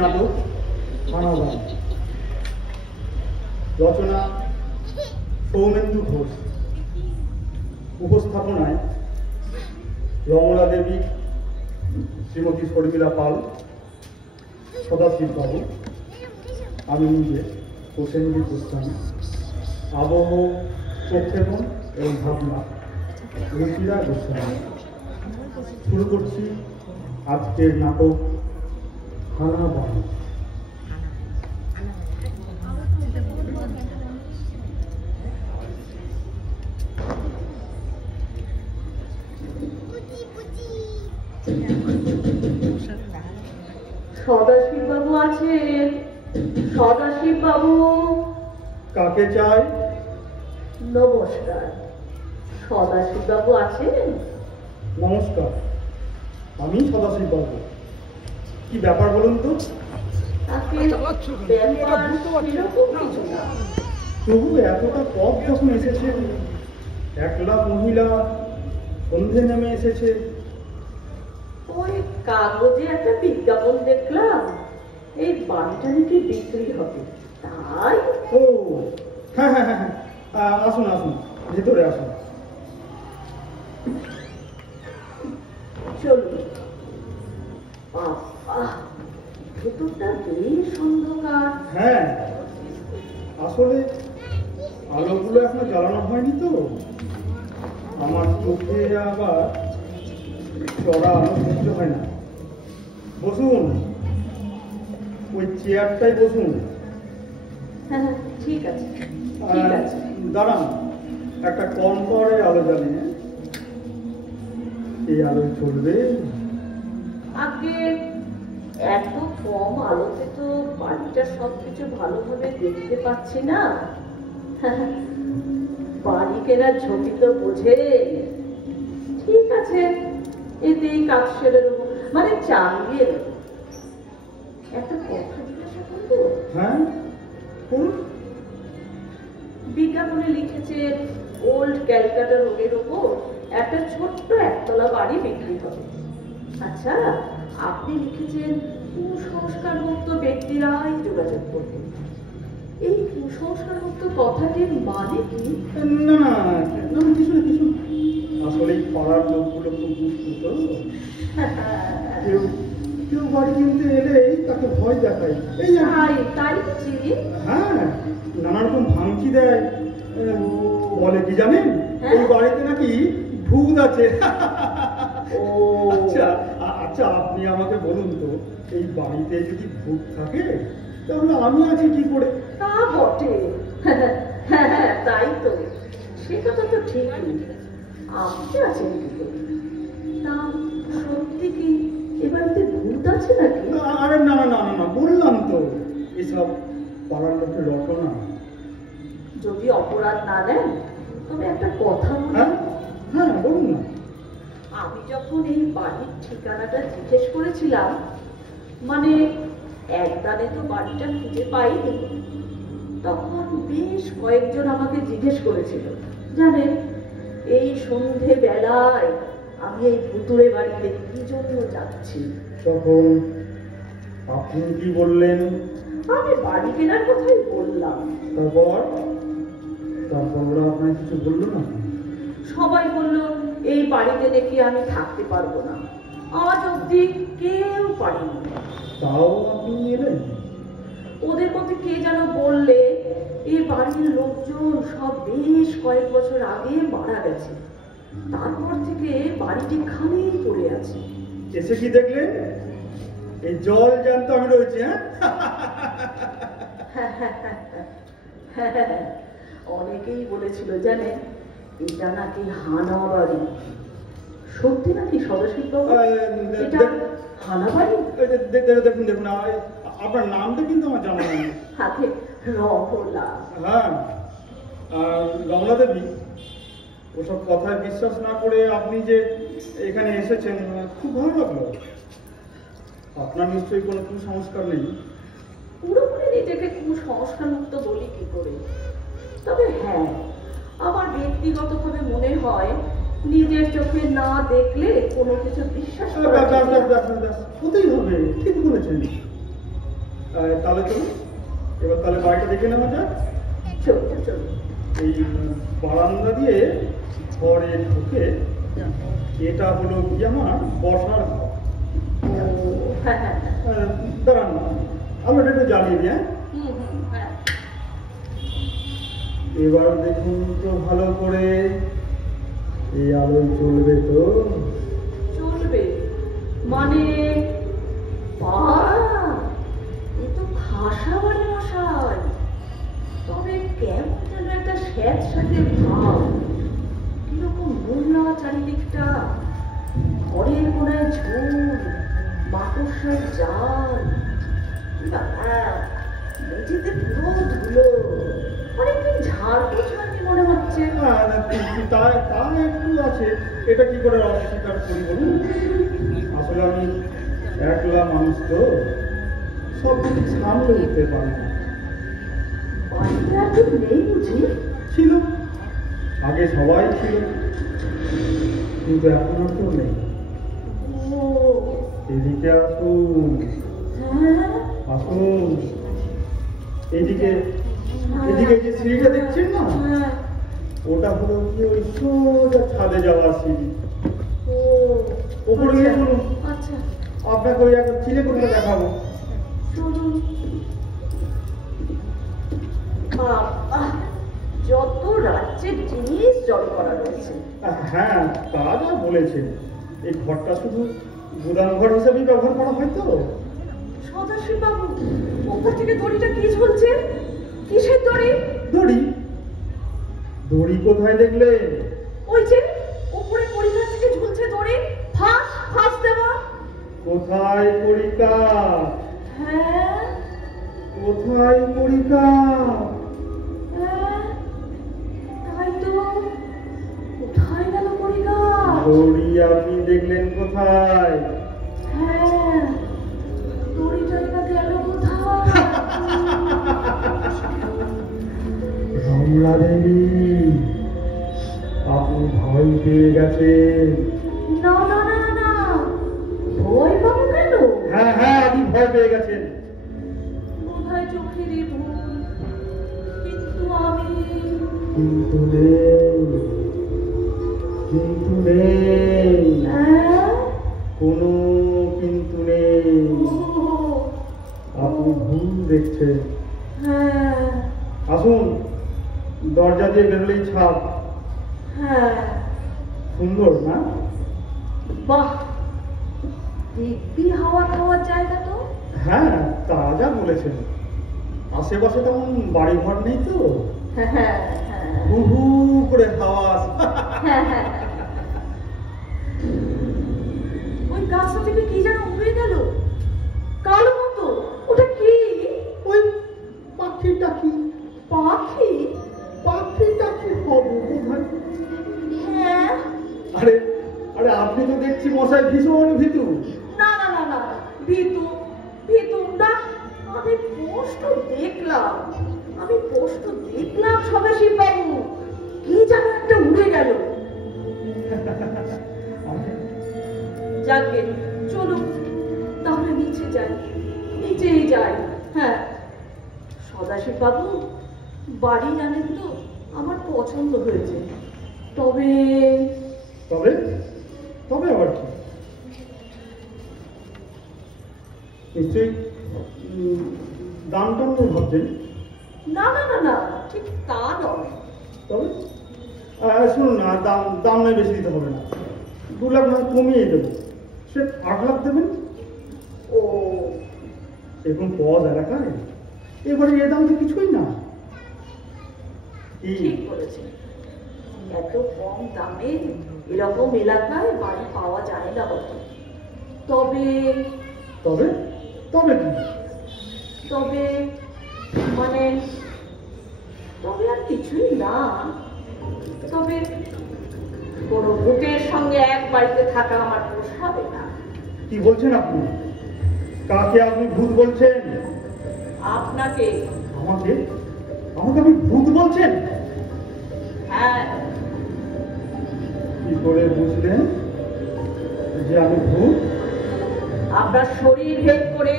নাটক মানববাদ, রচনা সৌমেন্দু ঘোষ, উপস্থাপনায় রমলা দেবী, শ্রীমতী শর্মিলা পাল, সদাশিব বাবু, আমি নিজে প্রসেনজিৎ গোস্বামী, আবহ, প্রক্ষেপণ এবং ভাবনা রুচিরা গোস্বামী। শুরু করছি আজকের নাটক হানাবান। সদাশিব বাবু আছেন? সদাশিব বাবু কাকে চাই? নমস্কার, সদাশিব বাবু আছেন? নমস্কার, আমি সদাশিব বাবু। কি ব্যাপার বলুন তো? তবু এতটা পথ যখন এসেছে, একলা মহিলা, সন্ধে নেমে এসেছে। ওই কাগজে একটা বিজ্ঞাপন দেখলাম, এই বাড়িটা নাকি বিক্রি হবে, তাই। ও হ্যাঁ হ্যাঁ হ্যাঁ হ্যাঁ, আসুন আসুন, ভেতরে আসুন। চলুন। ভেতরটা বেশ অন্ধকার। হ্যাঁ, আসলে আলোগুলো এখনো জ্বালানো হয়নি তো, আমার চোখে আবার চড়া আলো সহ্য হয় না। বসুন, ওই চেয়ারটাই বসুন। হ্যাঁ ঠিক আছে, ঠিক আছে। দাঁড়ান, একটা কম পাওয়ারের আলো জ্বালিয়ে, এই আলোয় চলবে? আগে এত কম আলোতে তো বাড়িটা সবকিছু ভালোভাবে দেখতে পাচ্ছি না। বাড়ি কেনার ঝুঁকি তো বোঝে। ঠিক আছে, এতেই কাজ সেরে দেবো, মানে চালিয়ে দেবো। একটা কথা জিজ্ঞাসা করবো? হ্যাঁ করুন। বিজ্ঞাপনে লিখেছে ওল্ড ক্যালকাটা রোডের ওপর একটা ছোট্ট একতলা বাড়ি বিক্রি হবে। আচ্ছা, আপনি লিখেছেন কুসংস্কার মুক্ত ব্যক্তিরাই যোগাযোগ করবেন। এই কুসংস্কার মুক্ত কথাটির মানে কি? না না না, কিছু না কিছু। আসলে পাড়ার লোকগুলো খুব দুষ্টু তো। কেউ কেউ বাড়ি কিনতে এলেই তাকে ভয় দেখায়। এই তাই বুঝি? হ্যাঁ, নানা রকম ভাঙচি দেয়। বলে কি জানেন, এই বাড়িতে নাকি ভূত আছে। আচ্ছা আচ্ছা, আপনি আমাকে বলুন তো, এই বাড়িতে যদি ভূত থাকে তাহলে আমি আছি কি করে? তা বটে। তাই তো, সে কথা তো ঠিক। আপনি আছেন কি করে? তা সত্যি কি এ বাড়িতে ভূত আছে নাকি? আরে না না না না, বললাম তো, এসব পাড়ার লোকের রটনা। যদি অপরাধ না নেন তবে একটা কথা বলি। হ্যাঁ বলুন না। আমি যখন এই বাড়ির ঠিকানাটা জিজ্ঞেস করেছিলাম, মানে একদানে তো বাড়িটা খুঁজে পাইনি, তখন বেশ কয়েকজন আমাকে জিজ্ঞেস করেছিল, জানেন, এই সন্ধে বেলায় আমি এই ভুতুড়ে বাড়িতে কি জন্য যাচ্ছি। তখন আপনি কি বললেন? আমি বাড়ি কেনার কথাই বললাম। তারপর ওরা আপনাকে কিছু বললো না? সবাই বলল এই বাড়িতে নাকি আমি থাকতে পারবো না। আজ অব্দি কেউ পারেনি। তাও আপনি এলেন? ওদের মধ্যে কে যেন বললে এই বাড়ির লোকজন সব বেশ কয়েক বছর আগে মারা গেছে, তারপর থেকে বাড়িটি খালি পড়ে আছে। এসে কি দেখলেন? এই জল জ্যান্ত আমি রয়েছি। হ্যাঁ, অনেকেই বলেছিল জানেন, এটা নাকি হানা বাড়ি। সত্যি নাকি সদাশিব বাবু? এটা হানা বাড়ি? দেখুন দেখুন, আপনার নামটা কিন্তু আমার জানা নেই। হাতে রমলা। হ্যাঁ, রমলা দেবী। ওসব কথায় বিশ্বাস না করে আপনি যে এখানে এসেছেন, খুব ভালো লাগলো। আপনার নিশ্চয়ই কোনো কুসংস্কার নেই? পুরোপুরি নিজেকে কুসংস্কার মুক্ত বলি কি করে? তবে হ্যাঁ, আমার ব্যক্তিগতভাবে মনে হয় নিজের চোখে না দেখলে কোনো কিছু বিশ্বাস করা যায় না। হতেই হবে, ঠিক বলেছেন। তাহলে চলুন, এবার তাহলে বাড়িটা দেখে নেওয়া যাক। চলুন চলুন। এই বারান্দা দিয়ে ঘরে ঢুকে এটা হলো কি আমার বসার ঘর। ও হ্যাঁ হ্যাঁ হ্যাঁ। দাঁড়ান না, আমরা একটু জ্বালিয়ে দিই। হ্যাঁ, হ্যাঁ। এবার দেখুন তো ভালো করে, এই আলোয় চলবে তো? চলবে মানে? এ তো খাসা বাড়ি মশাই, তবে কেমন যেন একটা স্যাঁতস্যাঁতে ভাব, কিরকম নোংরা চারিদিকটা, ঘরের কোনায় ঝোল, মাকড়সার জাল, মেঝেতে পুরো ধুলো, অনেকদিন ঝাড় পোছানি মনে হচ্ছে। তা একটু আছে, এটা কি করে অস্বীকার করি বলুন? আসলে আমি একলা মানুষ তো, সব কিছু সামলে উঠতে পারি না। বাড়িতে এখন নেই বুঝি? ছিল, আগে সবাই ছিল, কিন্তু এখন আর কেউ নেই। ও এদিকে আসুন, হ্যাঁ আসুন, এদিকে এদিকে যে সিঁড়িটা দেখছেন না, হ্যাঁ। ওটা হলো কি ওই সোজা ছাদে যাওয়া সিঁড়ি। ও ওপরে গিয়ে চলুন, আচ্ছা আপনাকে ওই একটা চিলে করে দেখাবো। চলুন। বাবা, যত রাজ্যের জিনিস জড়ো করা রয়েছে। হ্যাঁ, তা যা বলেছেন। এই ঘরটা শুধু গুদাম ঘর হিসেবেই ব্যবহার করা হয় তো। সদাশিব বাবু, ওপর থেকে দড়িটা কি ঝুলছে? কিসের দড়ি? দড়ি? দড়ি কোথায় দেখলে? ওই যে উপরে পরিখা থেকে ঝুলছে দড়ি, ফাঁস ফাঁস দেওয়া। কোথায় পরিকা? হ্যাঁ কোথায় পরিকা? হ্যাঁ, তাই তো। কোথায় গেল পরিখা? দড়ি আপনি দেখলেন কোথায়? হ্যাঁ, দড়িটাই বা গেল কোথায়? রমলা দেবী, আপনি ভয় পেয়ে গেছেন। না না না না, ভয় পাবো কেন? হ্যাঁ হ্যাঁ, আপনি ভয় পেয়ে গেছেন। বোধহয় চোখেরই ভুল, কিন্তু আমি কিন্তু নেই, কিন্তু নেই, কোনো কিন্তু নেই। আপনি ভুল দেখছেন। হ্যাঁ আসুন, দরজা দিয়ে বেরোলেই ছাদ। হ্যাঁ। সুন্দর না? বাহ, দিব্যি হাওয়া খাওয়ার জায়গা তো। হ্যাঁ, তা যা বলেছেন। আশেপাশে তেমন বাড়ি ঘর নেই তো, হ্যাঁ হ্যাঁ হ্যাঁ। হু হু করে হাওয়া আসে। হ্যাঁ, হ্যাঁ। ওই গাছটা থেকে কি যেন উড়ে গেল, কালো মতো। ওটা কি? ওই পাখিটা কি? পাখি? পাখিটা কি হবে বোধহয়? হ্যাঁ। আরে আরে, আপনি তো দেখছি মশাই ভীষণ ভীতু। না না না না, ভীতু ভীতু না। আমি পোস্ট দেখলাম, সদাশিব বাবু, কি যেন একটা উড়ে গেল। যাকে চলুন তাহলে নিচে যাই, নিচেই যাই। হ্যাঁ, সদাশিব বাবু, বাড়ি জানেন তো আমার পছন্দ হয়েছে, তবে তবে তবে আবার কি? নিশ্চয়ই দাম টাম ভাবছেন? না না না না, ঠিক তা নয়। তবে শুনুন না, দাম নয় বেশি দিতে হবে না, 2 লাখ নয় কমিয়ে দেবো, সে 8 লাখ দেবেন। ও, এরকম পদ এলাকায় এবারে এ দাম তো কিছুই না। ঠিক বলেছেন, এত কম দামে এরকম এলাকায় বাড়ি পাওয়া যায় না বটে। তবে তবে তবে কি? তবে মানে তবে আর কিছুই না। তবে কোনো ভূতের সঙ্গে এক বাড়িতে থাকা আমার পোষাবে না। কি বলছেন আপনি? কাকে আপনি ভূত বলছেন? আপনাকে। আমাকে? আমাকে আপনি ভূত বলছেন? হ্যাঁ। কি করে বুঝলেন যে আমি ভূত? আপনার শরীর ভেদ করে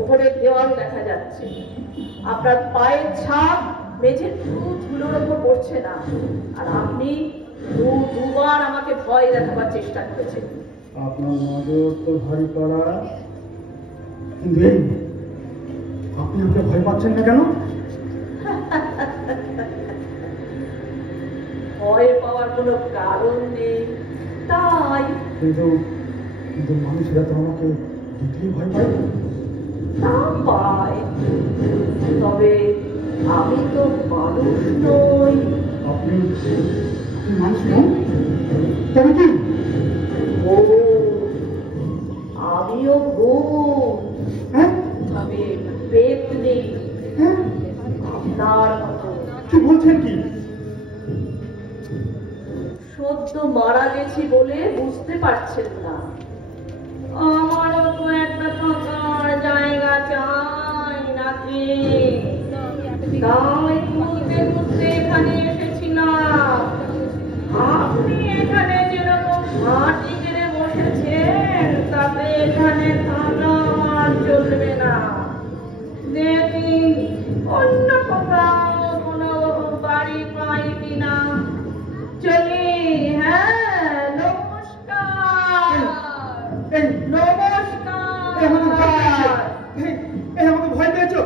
উপরে দেওয়াল দেখা যাচ্ছে, আপনার পায়ের ছাপ মেঝের ধুলোর ওপর পড়ছে না, আর আপনি দুবার আমাকে ভয় দেখাবার চেষ্টা করেছেন। আপনার নজর তো ভারী করা, কিন্তু এই আপনি আমাকে ভয় পাচ্ছেন না কেন? ভয় পাওয়ার কোনো কারণ নেই তাই। কিন্তু কিন্তু মানুষেরা তো আমাকে দেখলেই ভয় পায়। তা পায়, তবে আমি তো মানুষ নই। আপনি মানুষ নন? তবে কি? ও, আমিও ভূত, হ্যাঁ তবে পেট নেই হ্যাঁ, আপনার মতো। কি বলছেন কি? সদ্য মারা গেছি বলে বুঝতে পারছেন না। আমারও তো একটা থাকার জায়গা চাই নাকি, তাই খুঁজতে খুঁজতে এখানে এসেছিলাম। আপনি এখানে যেরকম মাটি কেড়ে বসেছেন, তাতে এখানে থাকা আর চলবে না। দেখি অন্য কোথাও কোনো বাড়ি পাই কিনা। চলি, হ্যাঁ, নমস্কার। এই নমস্কার। আমাকে ভয় পেয়েছো?